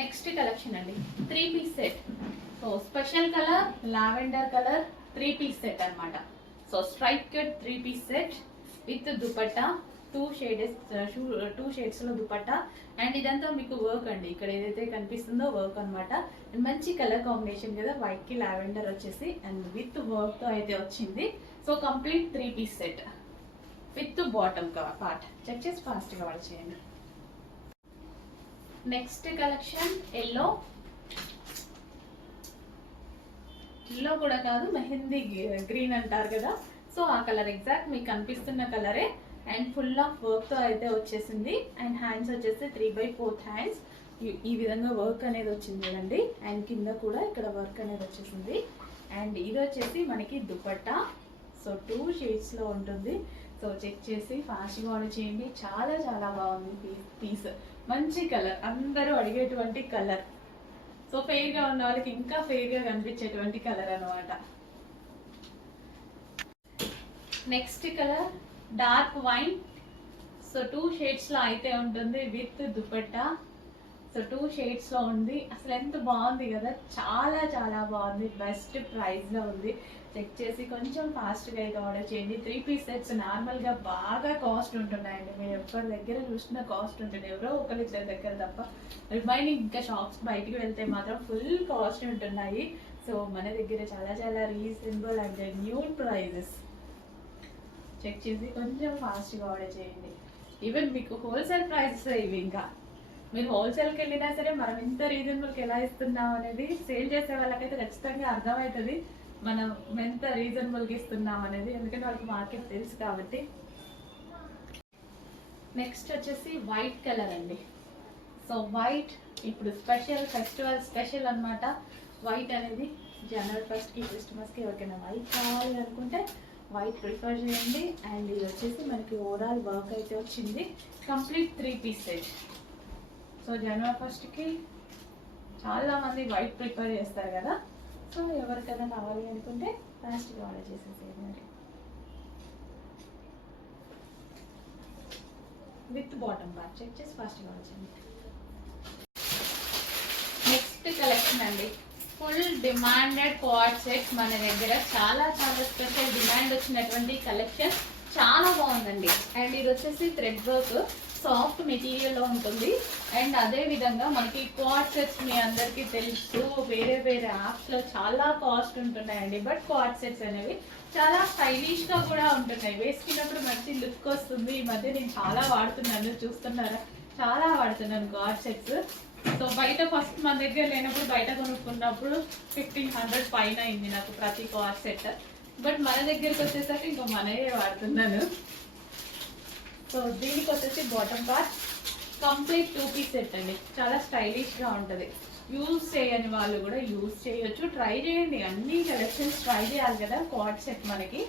Next collection అండి 3-piece set. So special colour lavender colour 3-piece set అన్నమాట. So straight cut 3-piece set with dupatta, two shades లో dupatta. And ఇదంతా మీకు work అండి, ఇక్కడ ఏదైతే కనిపిస్తుందో వర్క్ అనమాట. అండ్ మంచి కలర్ కాంబినేషన్ కదా, వైట్ కి లావెండర్ వచ్చేసి అండ్ విత్ వర్క్ తో అయితే వచ్చింది. So complete 3-piece set with bottom part. Check చేసి ఫాస్ట్ గా వాడు చేయండి. నెక్స్ట్ కలెక్షన్ ఎల్లో కూడా కాదు, మెహందీ గ్రీన్ అంటారు కదా. సో ఆ కలర్ ఎగ్జాక్ట్ మీకు కనిపిస్తున్న కలరే. అండ్ ఫుల్ ఆఫ్ వర్క్ తో అయితే వచ్చేసింది. అండ్ హ్యాండ్స్ వచ్చేసి 3/4 హ్యాండ్స్. ఈ విధంగా వర్క్ అనేది వచ్చింది కదండి. అండ్ కింద కూడా ఇక్కడ వర్క్ అనేది వచ్చేసింది. అండ్ ఇది వచ్చేసి మనకి దుపట్టా. సో 2 షేడ్స్ లో ఉంటుంది. సో చెక్ చేసి ఫాస్ట్గా ఆర్డర్ చేయండి. చాలా చాలా బాగుంది పీస్. మంచి కలర్, అందరూ అడిగేటువంటి కలర్. సో ఫెయిర్ గా ఉన్న వాళ్ళకి ఇంకా ఫెయిర్ గా కనిపించేటువంటి కలర్ అనమాట. Next colour dark wine. So 2 shades లో అయితే ఉంటుంది విత్ దుపట్టా. సో 2 షేడ్స్ లో ఉంది. అసలు ఎంత బాగుంది కదా, చాలా చాలా బాగుంది. బెస్ట్ ప్రైస్ లో ఉంది. చెక్ చేసి కొంచెం ఫాస్ట్ గా అయితే ఆర్డర్ చేయండి. 3-piece సెట్స్ నార్మల్ గా బాగా కాస్ట్ ఉంటున్నాయండి. మీరు ఎవరి దగ్గర చూసినా కాస్ట్ ఉంటుంది, ఎవరో ఒకరిద్దరి దగ్గర తప్ప. రిమైనింగ్ ఇంకా షాప్స్ బయటికి వెళ్తే మాత్రం ఫుల్ కాస్ట్ ఉంటున్నాయి. సో మన దగ్గర చాలా చాలా reasonable and new prices. Check చేసి కొంచెం ఫాస్ట్గా ఆర్డర్ చేయండి. ఈవెన్ మీకు హోల్సేల్ ప్రైజెస్ ఇవి. ఇంకా మీరు హోల్సేల్కి వెళ్ళినా సరే మనం ఇంత రీజనబుల్కి ఎలా ఇస్తున్నాం అనేది సేల్ చేసే వాళ్ళకైతే ఖచ్చితంగా అర్థమవుతుంది మనం ఎంత రీజనబుల్గా ఇస్తున్నాం అనేది, ఎందుకంటే వాళ్ళకి మార్కెట్ తెలుసు కాబట్టి. నెక్స్ట్ వచ్చేసి వైట్ కలర్ అండి. సో వైట్ ఇప్పుడు స్పెషల్, ఫెస్టివల్ స్పెషల్ అనమాట. వైట్ అనేది జనవరి 1st క్రిస్మస్కి ఎవరికైనా వైట్ కావాలి అనుకుంటే వైట్ ప్రిఫర్ చేయండి. అండ్ ఇది వచ్చేసి మనకి ఓవరాల్ వర్క్ అయితే వచ్చింది. Complete 3-piece set. సో జనవరి 1st చాలా మంది వైట్ ప్రిఫర్ చేస్తారు కదా. సో ఎవరికైనా కావాలి అనుకుంటే ఫాస్ట్గా ఆర్డర్ చేసేసేయండి. With bottom part. చెక్ చేసి ఫాస్ట్గా ఆర్డర్ చేయండి. నెక్స్ట్ కలెక్షన్ అండి, ఫుల్ డిమాండెడ్ కోఆర్డ్ సెట్స్ మన దగ్గర. చాలా చాలా స్పెషల్ డిమాండ్ వచ్చినటువంటి కలెక్షన్. చాలా బాగుందండి. అండ్ ఇది వచ్చేసి థ్రెడ్ వర్క్, సాఫ్ట్ మెటీరియల్ లో ఉంటుంది. అండ్ అదే విధంగా మనకి కోఆర్డ్ సెట్స్ మీ అందరికీ తెలుసు, వేరే వేరే యాప్స్ లో చాలా కాస్ట్ ఉంటున్నాయండి. బట్ కోఆర్డ్ సెట్స్ అనేవి చాలా స్టైలిష్ గా కూడా ఉంటున్నాయి. వేసుకున్నప్పుడు మంచి లుక్ వస్తుంది. ఈ మధ్య నేను చాలా వాడుతున్నాను, చూస్తున్నారా, చాలా వాడుతున్నాను కోఆర్డ్ సెట్స్. సో బయట ఫస్ట్ మన దగ్గర లేనప్పుడు బయట కొనుక్కున్నప్పుడు 1500 పైన అయింది నాకు ప్రతి కోఆర్డ్ సెట్. బట్ మన దగ్గరకు వచ్చేసరికి ఇంకా మనయే వాడుతున్నాను. సో దీనికి వచ్చేసి bottom part complete 2-piece set అండి. చాలా స్టైలిష్ గా ఉంటుంది. యూజ్ చేయని వాళ్ళు కూడా యూజ్ చేయొచ్చు. ట్రై చేయండి, అన్ని కలెక్షన్స్ ట్రై చేయాలి కదా. కోఆర్డ్ సెట్ మనకి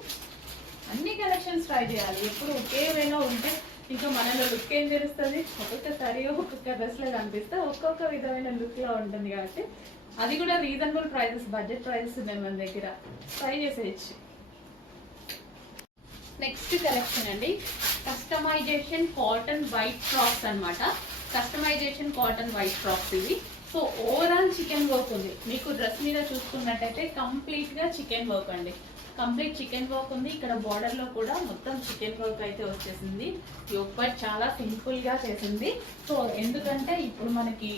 అన్ని కలెక్షన్స్ ట్రై చేయాలి. ఎప్పుడు ఒకే వేలో ఉంటే ఇంకా మనలో లుక్ ఏం తెలుస్తుంది. ఒక్కొక్కసారి ఒక్కొక్క డ్రెస్ లో కనిపిస్తే ఒక్కొక్క విధమైన లుక్ లో ఉంటుంది కాబట్టి అది కూడా రీజనబుల్ ప్రైజెస్, బడ్జెట్ ప్రైజెస్ ఉన్నాయి మన దగ్గర. ట్రై చేసేయచ్చు. నెక్స్ట్ కలెక్షన్ అండి, కస్టమైజేషన్ కాటన్ వైట్ ఫ్రాక్స్ అనమాట. కస్టమైజేషన్ కాటన్ వైట్ ఫ్రాక్స్ ఇవి. సో ఓవరాల్ చికెన్ వర్క్ ఉంది. మీకు డ్రెస్ మీద చూసుకున్నట్టయితే కంప్లీట్ గా చికెన్ వర్క్ అండి. కంప్లీట్ చికెన్ వర్క్ ఉంది. ఇక్కడ బార్డర్ లో కూడా మొత్తం చికెన్ వర్క్ అయితే వచ్చేసింది. యోగపట్ చాలా సింపుల్ గా చేసింది. సో ఎందుకంటే ఇప్పుడు మనకి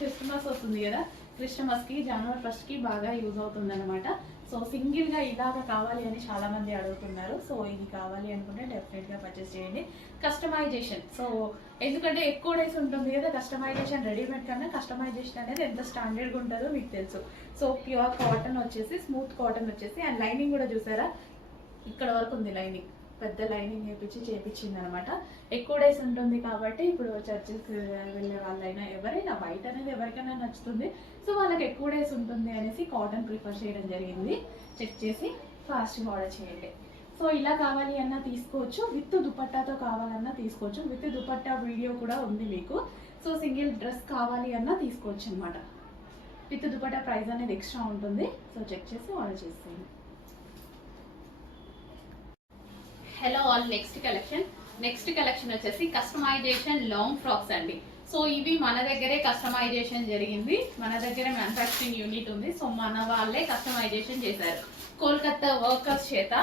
క్రిస్మస్ వస్తుంది కదా, క్రిస్మస్ కి జనవరి 1st బాగా యూజ్ అవుతుంది అనమాట. సో సింగిల్ గా ఇలాగా కావాలి అని చాలా మంది అడుగుతున్నారు. సో ఇది కావాలి అనుకుంటే డెఫినెట్ గా పర్చేస్ చేయండి. కస్టమైజేషన్, సో ఎందుకంటే ఎక్కువ డేస్ ఉంటుంది కదా కస్టమైజేషన్. రెడీమేడ్ కన్నా కస్టమైజేషన్ అనేది ఎంత స్టాండర్డ్గా ఉంటుందో మీకు తెలుసు. సో ప్యూర్ కాటన్ వచ్చేసి, స్మూత్ కాటన్ వచ్చేసి, అండ్ లైనింగ్ కూడా చూసారా ఇక్కడ వరకు ఉంది లైనింగ్. పెద్ద లైనింగ్ చేపించింది అనమాట. ఎక్కువ డేస్ ఉంటుంది కాబట్టి ఇప్పుడు చర్చెస్కి వెళ్ళే వాళ్ళైనా ఎవరైనా వైట్ అనేది ఎవరికైనా నచ్చుతుంది. సో వాళ్ళకి ఎక్కువ డేస్ ఉంటుంది అనేసి కాటన్ ప్రిఫర్ చేయడం జరిగింది. చెక్ చేసి ఫాస్ట్గా ఆర్డర్ చేయండి. సో ఇలా కావాలి అన్నా తీసుకోవచ్చు, విత్ దుపట్టాతో కావాలన్నా తీసుకోవచ్చు. విత్ దుపట్టా వీడియో కూడా ఉంది మీకు. సో సింగిల్ డ్రెస్ కావాలి అన్నా తీసుకోవచ్చు అనమాట. విత్ దుపట్టా ప్రైస్ అనేది ఎక్స్ట్రా ఉంటుంది. సో చెక్ చేసి ఆర్డర్ చేసేయండి. హలో ఆల్, నెక్స్ట్ కలెక్షన్ వచ్చేసి కస్టమైజేషన్ లాంగ్ ఫ్రాక్స్ అండి. సో ఇవి మన దగ్గరే కస్టమైజేషన్ జరిగింది, మన దగ్గరే మ్యానుఫ్యాక్చరింగ్ యూనిట్ ఉంది. సో మన వాళ్ళే కస్టమైజేషన్ చేశారు, కోల్కతా వర్కర్స్ చేత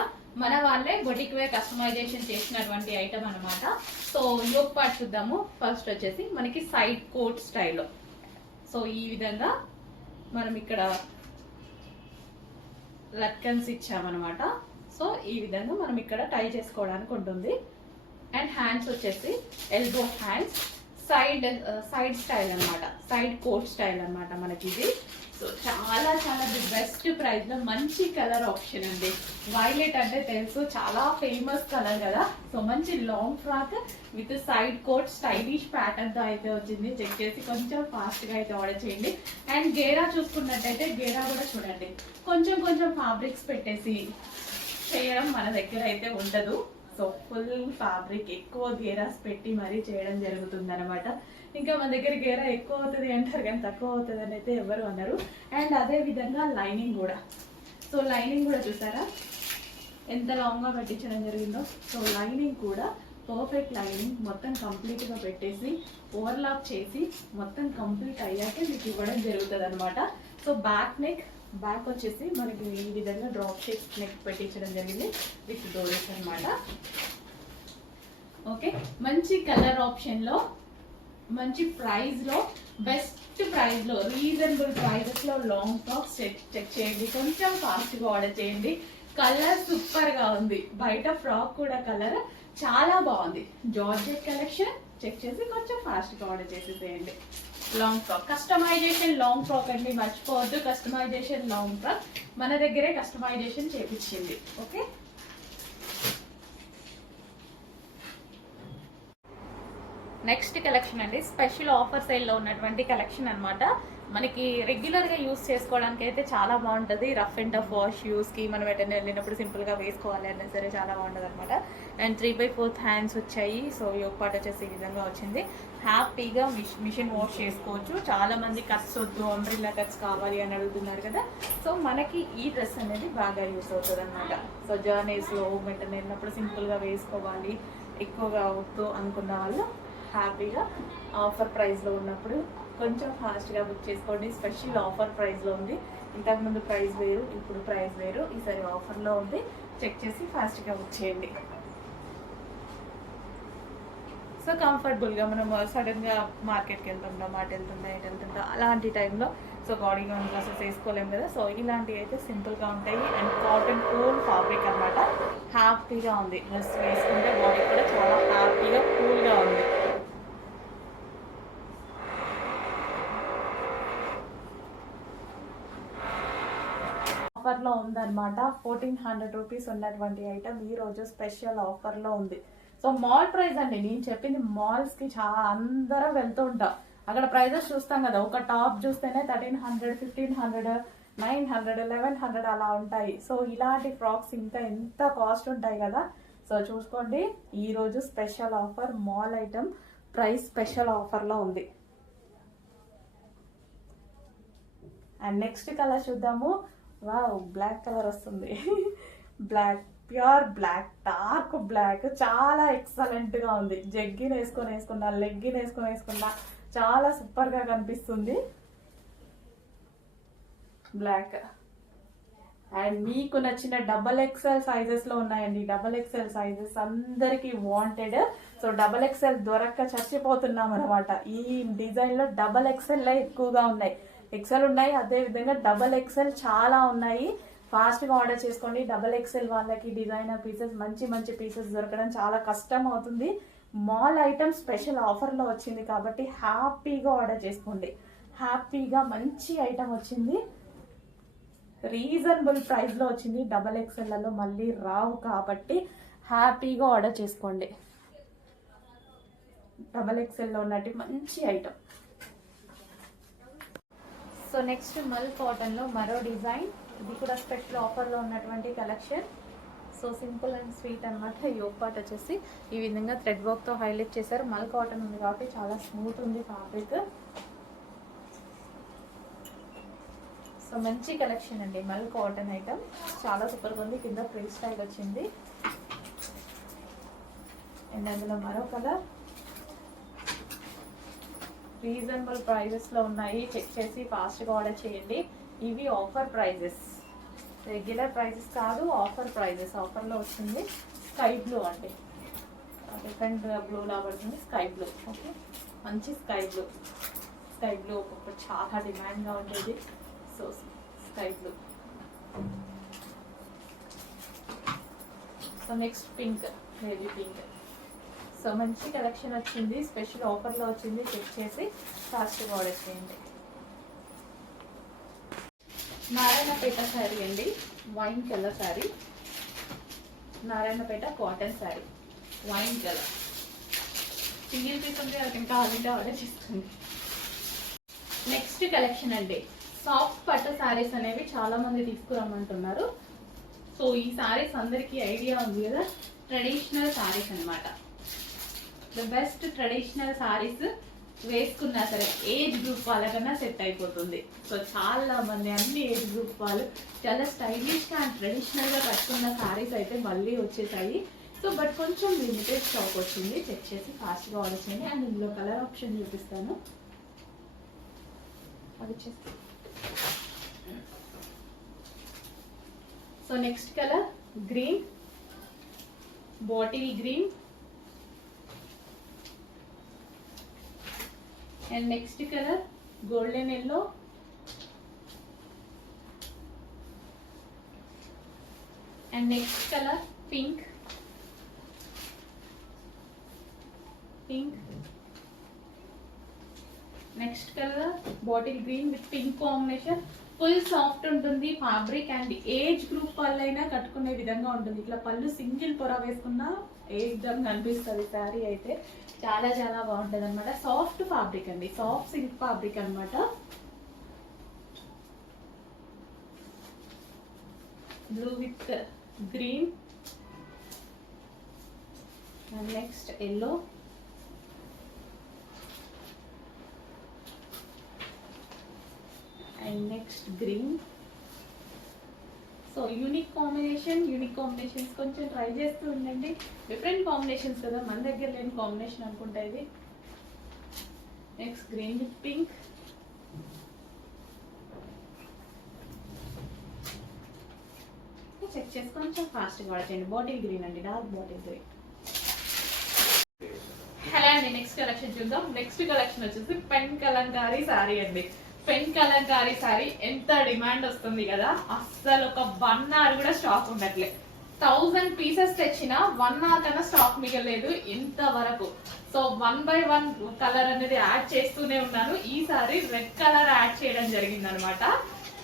మన వాళ్ళే బొటిక్ వేర్ కస్టమైజేషన్ చేసినటువంటి ఐటమ్ అనమాట. సో యోక్ పార్ట్ చూద్దాము. ఫస్ట్ వచ్చేసి మనకి సైడ్ కోట్ స్టైల్లో, సో ఈ విధంగా మనం ఇక్కడ లట్కన్స్ ఇచ్చామన్నమాట. సో ఈ విధంగా మనం ఇక్కడ టై చేసుకోవడానికి ఉంటుంది. అండ్ హ్యాండ్స్ వచ్చేసి ఎల్బో హ్యాండ్స్, సైడ్ స్టైల్ అనమాట, సైడ్ కోట్ స్టైల్ అనమాట మనకి ఇది. సో చాలా చాలా ది బెస్ట్ ప్రైస్ లో మంచి కలర్ ఆప్షన్ అండి. వైలెట్ అంటే తెలుసు, చాలా ఫేమస్ కలర్ కదా. సో మంచి long frock with side coat stylish pattern తో అయితే వచ్చింది. చెక్ చేసి కొంచెం ఫాస్ట్ గా అయితే ఆర్డర్ చేయండి. అండ్ గేరా చూసుకున్నట్టయితే గేరా కూడా చూడండి, కొంచెం కొంచెం ఫ్యాబ్రిక్స్ పెట్టేసి చేయడం మన దగ్గర అయితే ఉండదు. సో ఫుల్ ఫ్యాబ్రిక్ ఎక్కువ గేరాస్ పెట్టి మరీ చేయడం జరుగుతుంది అనమాట. ఇంకా మన దగ్గర గేరా ఎక్కువ అవుతుంది అంటారు కానీ తక్కువ అవుతుంది అని అయితే ఎవరు అన్నారు. అండ్ అదే విధంగా లైనింగ్ కూడా, సో లైనింగ్ కూడా చూసారా ఎంత లాంగ్గా పెట్టించడం జరిగిందో. సో లైనింగ్ కూడా పర్ఫెక్ట్ లైనింగ్ మొత్తం కంప్లీట్గా పెట్టేసి ఓవర్లాక్ చేసి మొత్తం కంప్లీట్ అయ్యాకే మీకు ఇవ్వడం జరుగుతుంది అనమాట. సో బ్యాక్ వచ్చేసి మనకి ఈ విధంగా డ్రాప్ షేప్ నెక్ పెట్టించడం జరిగింది విత్ డోరీస్ అనమాట. ఓకే, మంచి కలర్ ఆప్షన్లో, మంచి ప్రైస్లో, బెస్ట్ ప్రైస్లో, రీజనబుల్ ప్రైజెస్లో లాంగ్ ఫ్రాక్స్ చెక్ చేయండి. కొంచెం ఫాస్ట్గా ఆర్డర్ చేయండి. కలర్ సూపర్గా ఉంది, బయట ఫ్రాక్ కూడా కలర్ చాలా బాగుంది. జార్జెట్ కలెక్షన్ చెక్ చేసి కొంచెం ఫాస్ట్గా ఆర్డర్ చేసేసేయండి. Long frock customisation, long frock అండి, మర్చిపోవద్దు. కస్టమైజేషన్ లాంగ్ ఫ్రాక్ మన దగ్గరే కస్టమైజేషన్ చేపించింది. ఓకే, నెక్స్ట్ కలెక్షన్ అండి, స్పెషల్ ఆఫర్ సేల్లో ఉన్నటువంటి కలెక్షన్ అనమాట. మనకి రెగ్యులర్గా యూస్ చేసుకోవడానికి అయితే చాలా బాగుంటుంది. రఫ్ అండ్ టఫ్ వాష్ యూస్కి మనం ఎటైనా వెళ్ళినప్పుడు సింపుల్గా వేసుకోవాలి అన్నా సరే చాలా బాగుంటుంది అనమాట. అండ్ 3/4 హ్యాండ్స్ వచ్చాయి. సో యోక్ పార్ట్ వచ్చేసి ఈ విధంగా వచ్చింది. హ్యాపీగా మిషన్ వాష్ చేసుకోవచ్చు. చాలామంది కట్స్ వద్దు, అంబ్రిల్లా కట్స్ కావాలి అని అడుగుతున్నారు కదా. సో మనకి ఈ డ్రెస్ అనేది బాగా యూస్ అవుతుంది అనమాట. సో జర్నీస్లో ఎటైనా వెళ్ళినప్పుడు సింపుల్గా వేసుకోవాలి, ఎక్కువగా వద్దు అనుకున్న వాళ్ళు హ్యాపీగా ఆఫర్ ప్రైస్లో ఉన్నప్పుడు కొంచెం ఫాస్ట్గా బుక్ చేసుకోండి. స్పెషల్ ఆఫర్ ప్రైస్లో ఉంది. ఇంతకుముందు ప్రైస్ వేరు, ఇప్పుడు ప్రైస్ వేరు. ఈసారి ఆఫర్లో ఉంది, చెక్ చేసి ఫాస్ట్గా బుక్ చేయండి. సో కంఫర్టబుల్గా మనం సడన్గా మార్కెట్కి వెళ్తుంటాం, అటు వెళ్తుంటా ఇటు వెళ్తుంటా, అలాంటి టైంలో సో బాడీ గౌన్ డ్రెస్సెస్ వేసుకోలేము కదా. సో ఇలాంటివి అయితే సింపుల్గా ఉంటాయి. అండ్ కాటన్ కూల్ ఫ్యాబ్రిక్ అనమాట. హ్యాపీగా ఉంది, డ్రెస్ వేసుకుంటే బాడీ కూడా చాలా హ్యాపీగా కూల్గా ఉంది. ఆఫర్లో ఉందన్నమాట. 1400 రూపీస్ ఉన్నటువంటి ఐటమ్ ఈరోజు స్పెషల్ ఆఫర్లో ఉంది. సో మాల్ ప్రైస్ అండి, నేను చెప్పింది మాల్స్కి చాలా అందరం వెళ్తూ ఉంటాం, అక్కడ ప్రైజెస్ చూస్తాం కదా. ఒక టాప్ చూస్తేనే 1300, 1500, 900, 1100 అలా ఉంటాయి. సో ఇలాంటి ఫ్రాక్స్ ఇంకా ఎంత కాస్ట్ ఉంటాయి కదా. సో చూసుకోండి, ఈరోజు special offer mall item price special ఆఫర్లో ఉంది. అండ్ నెక్స్ట్ కలర్ చూద్దాము. వావ్, బ్లాక్ కలర్ వస్తుంది. Black, pure black, dark black, చాలా ఎక్సలెంట్గా ఉంది. జగ్గిన్ వేసుకున్నా, లెగ్గిన్ వేసుకున్నా చాలా సూపర్గా కనిపిస్తుంది బ్లాక్. అండ్ మీకు నచ్చిన XXL సైజెస్లో ఉన్నాయండి. XXL సైజెస్ అందరికీ వాంటెడ్. సో XXL దొరక్క చచ్చిపోతున్నాం అనమాట. ఈ డిజైన్లో XXL ఎక్కువగా ఉన్నాయి, ఎక్సెల్ ఉన్నాయి, అదేవిధంగా XXL చాలా ఉన్నాయి. ఫాస్ట్గా ఆర్డర్ చేసుకోండి. XXL వాళ్ళకి డిజైనర్ పీసెస్, మంచి మంచి పీసెస్ దొరకడం చాలా కష్టం అవుతుంది. మాల్ ఐటమ్ స్పెషల్ ఆఫర్లో వచ్చింది కాబట్టి హ్యాపీగా ఆర్డర్ చేసుకోండి. హ్యాపీగా మంచి ఐటమ్ వచ్చింది, రీజనబుల్ ప్రైస్లో వచ్చింది. XXLలో మళ్ళీ రావు కాబట్టి హ్యాపీగా ఆర్డర్ చేసుకోండి. XXLలో ఉన్నట్టు మంచి ఐటమ్. సో నెక్స్ట్ మల్ కాటన్లో మరో డిజైన్, ఇది కూడా స్పెషల్ ఆఫర్లో ఉన్నటువంటి collection. So simple and sweet అనమాట. యోక్ పార్ట్ వచ్చేసి ఈ విధంగా థ్రెడ్ వర్క్తో హైలైట్ చేశారు. మల్ కాటన్ ఉంది కాబట్టి చాలా స్మూత్ ఉంది ఫ్యాబ్రిక్. సో మంచి కలెక్షన్ అండి, మల్ కాటన్ ఐటమ్ చాలా సూపర్గా ఉంది. కింద ఫ్రీ స్టైల్ వచ్చింది. అండ్ అందులో మరో కలర్ రీజనబుల్ ప్రైజెస్లో ఉన్నాయి, చెక్ చేసి ఫాస్ట్గా ఆర్డర్ చేయండి. ఇవి ఆఫర్ ప్రైజెస్, రెగ్యులర్ ప్రైజెస్ కాదు, ఆఫర్ ప్రైజెస్. ఆఫర్లో వచ్చింది స్కై బ్లూ అండి, డిఫరెంట్ బ్లూ లా పడుతుంది, స్కై బ్లూ. ఓకే, మంచి స్కై బ్లూ. స్కై బ్లూ ఒక్కొక్కటి చాలా డిమాండ్గా ఉండేది. So sky blue. So next pink, baby pink. So మంచి కలెక్షన్ వచ్చింది, స్పెషల్ ఆఫర్లో వచ్చింది, చెక్ చేసి ఫాస్ట్గా ఆర్డర్ చేయండి. నారాయణపేట శారీ అండి, wine colour sari. Narayanpet cotton sari, wine colour. Single piece ఉంటే అది ఇంకా కావాలంటే ఆర్డర్ చేసుకోండి. నెక్స్ట్ కలెక్షన్ అండి, సాఫ్ట్ పట్టు శారీస్ అనేవి చాలా మంది తీసుకురమ్మంటున్నారు. సో ఈ శారీస్ అందరికీ ఐడియా ఉంది కదా, ట్రెడిషనల్ శారీస్ అనమాట. ద బెస్ట్ ట్రెడిషనల్ శారీస్ వేసుకున్నా సరే ఏజ్ గ్రూప్ వాళ్ళకన్నా సెట్ అయిపోతుంది. సో చాలా మంది అన్ని ఏజ్ గ్రూప్ వాళ్ళు చాలా స్టైలిష్గా అండ్ ట్రెడిషనల్గా కట్టుకున్న శారీస్ అయితే మళ్ళీ వచ్చేసాయి. సో బట్ కొంచెం లిమిటెడ్ స్టాక్ వచ్చింది, చెక్ చేసి ఫాస్ట్గా ఆర్డర్ చేయండి. అండ్ ఇందులో కలర్ ఆప్షన్ చూపిస్తాను, అది చేసి. So next colour green, bottle green. And next colour golden yellow. And next colour pink, pink. Next colour bottle green with pink combination. Full soft ఉంటుంది fabric, and age group వాళ్ళైనా కట్టుకునే విధంగా ఉంటుంది. ఇట్లా పళ్ళు సింగిల్ పొర వేసుకున్న ఏజ్ దమ్ కనిపిస్తుంది శారీ అయితే. చాలా చాలా బాగుంటుంది అనమాట. సాఫ్ట్ ఫ్యాబ్రిక్ అండి, సాఫ్ట్ సిల్క్ ఫ్యాబ్రిక్ అనమాట. Blue with green. And next yellow. And next green. So unique combinations కొంచెం ట్రై చేస్తూ ఉండండి. డిఫరెంట్ కాంబినేషన్స్ కదా, మన దగ్గర లేని కాంబినేషన్ అనుకుంటా ఇది. Next green with pink. Check చేసి కొంచెం ఫాస్ట్గా వాడేయండి. బాటిల్ గ్రీన్ అండి, డార్క్ బాటిల్ గ్రీన్. హలో అండి, నెక్స్ట్ కలెక్షన్ చూద్దాం. నెక్స్ట్ కలెక్షన్ వచ్చేసి పెన్ కలంకారీ శారీ అండి. పెన్ కలంకారీ శారీ ఎంత డిమాండ్ వస్తుంది కదా, అస్సలు ఒక 1 hour కూడా స్టాక్ ఉండట్లే. 1000 pieces తెచ్చిన 1 hour కన్నా స్టాక్ మిగలేదు ఇంతవరకు. సో 1 by 1 కలర్ అనేది యాడ్ చేస్తూనే ఉన్నాను. ఈసారి రెడ్ కలర్ యాడ్ చేయడం జరిగింది అనమాట.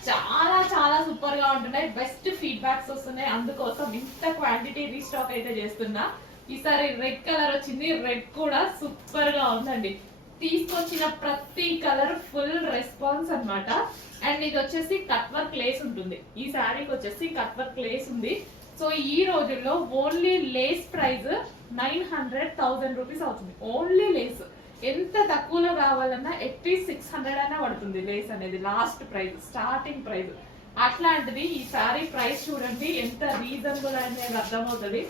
చాలా చాలా సూపర్ గా ఉంటున్నాయి, బెస్ట్ ఫీడ్బ్యాక్స్ వస్తున్నాయి. అందుకోసం ఇంత క్వాంటిటీ రీస్టాక్ అయితే చేస్తున్నా. ఈసారి రెడ్ కలర్ వచ్చింది, రెడ్ కూడా సూపర్ గా ఉందండి. తీసుకొచ్చిన ప్రతి కలర్ ఫుల్ రెస్పాన్స్ అనమాట. అండ్ ఇది వచ్చేసి కట్ వర్క్ లేస్ ఉంటుంది. ఈ శారీకి వచ్చేసి కట్ వర్క్ లేస్ ఉంది. సో ఈ రోజుల్లో ఓన్లీ లేస్ ప్రైస్ 900,000 రూపీస్ అవుతుంది. ఓన్లీ లేస్ ఎంత తక్కువలో కావాలన్నా అట్లీస్ట్ 600 అయినా పడుతుంది లేస్ అనేది. Last price, starting price. అట్లాంటిది ఈ శారీ ప్రైస్ చూడండి ఎంత రీజనబుల్ అనేది అర్థమవుతుంది.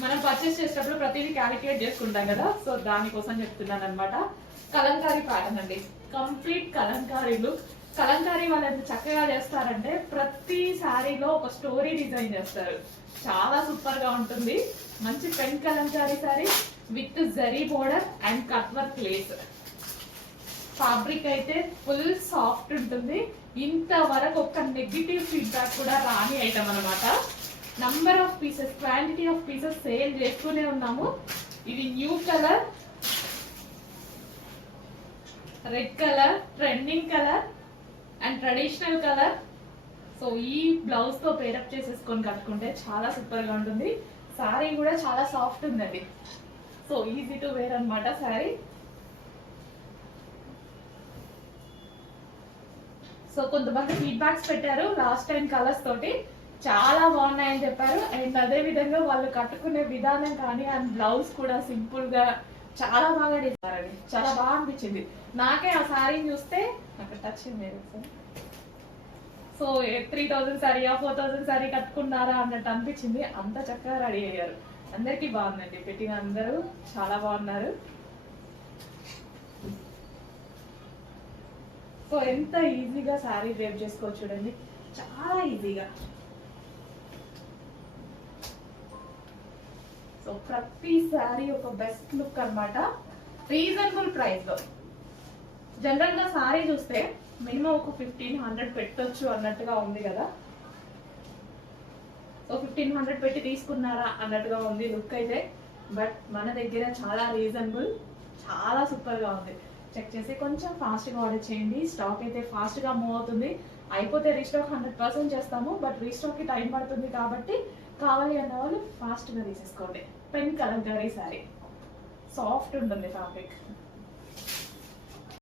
మనం పర్చేస్ చేసేటప్పుడు ప్రతిదీ క్యాలిక్యులేట్ చేసుకుంటాం కదా, సో దానికోసం చెప్తున్నాను అనమాట. కలంకారీ ప్యాటర్న్ అండి, కంప్లీట్ కలంకారీ లుక్. కలంకారీ వాళ్ళు ఎంత చక్కగా చేస్తారంటే ప్రతి శారీలో ఒక స్టోరీ డిజైన్ చేస్తారు. చాలా సూపర్ గా ఉంటుంది. మంచి pen Kalamkari sari with zari border and cut work lace. Fabric అయితే ఫుల్ సాఫ్ట్ ఉంటుంది. ఇంతవరకు ఒక నెగిటివ్ ఫీడ్బ్యాక్ కూడా రాని ఐటమ్ అనమాట. Number of pieces, quantity of pieces sale చేస్తూనే ఉన్నాము. ఇది new colour, red colour, trending colour and traditional colour. So ఈ బ్లౌజ్ తో పేరప్ చేసేసుకొని కట్టుకుంటే చాలా సూపర్ గా ఉంటుంది. శారీ కూడా చాలా సాఫ్ట్ ఉందండి. సో ఈజీ టు వేర్ అనమాట శారీ. సో కొంతమంది ఫీడ్బ్యాక్స్ పెట్టారు లాస్ట్ టైం కలర్స్ తోటి, చాలా బాగున్నాయని చెప్పారు. అండ్ అదే విధంగా వాళ్ళు కట్టుకునే విధానం కానీ అండ్ బ్లౌజ్ కూడా సింపుల్ గా చాలా బాగా చేస్తారండి. చాలా బాగా అనిపించింది నాకే ఆ శారీని చూస్తే. అక్కడ టచ్ లేదు సార్. సో 3000 శారీ 4000 శారీ కట్టుకున్నారా అన్నట్టు అనిపించింది. అంత చక్కగా రెడీ అయ్యారు. అందరికీ బాగుందండి, పెట్టిన అందరూ చాలా బాగున్నారు. సో ఎంత ఈజీగా శారీ డ్రేప్ చేసుకోవచ్చు చూడండి, చాలా ఈజీగా. సో ప్రతి శారీ ఒక బెస్ట్ లుక్ అన్నమాట, రీజనబుల్ ప్రైస్ లో. జనరల్ గా శారీ చూస్తే మినిమం ఒక 1500 పెట్టొచ్చు అన్నట్టుగా ఉంది కదా. సో 1500 పెట్టి తీసుకున్నారా అన్నట్టుగా ఉంది లుక్ అయితే. బట్ మన దగ్గర చాలా రీజనబుల్, చాలా సూపర్ గా ఉంది. చెక్ చేసి కొంచెం ఫాస్ట్ గా ఆర్డర్ చేయండి. స్టాక్ అయితే ఫాస్ట్ గా మూవ్ అవుతుంది. అయిపోతే రీస్టాక్ 100% చేస్తాము, బట్ రీస్టాక్ కి టైం పడుతుంది కాబట్టి కావాలి అన్న వాళ్ళు ఫాస్ట్ గా తీసేసుకోండి. పెన్ కలంకారీ శారీ, సాఫ్ట్ ఉంటుంది ఫ్యాబ్రిక్.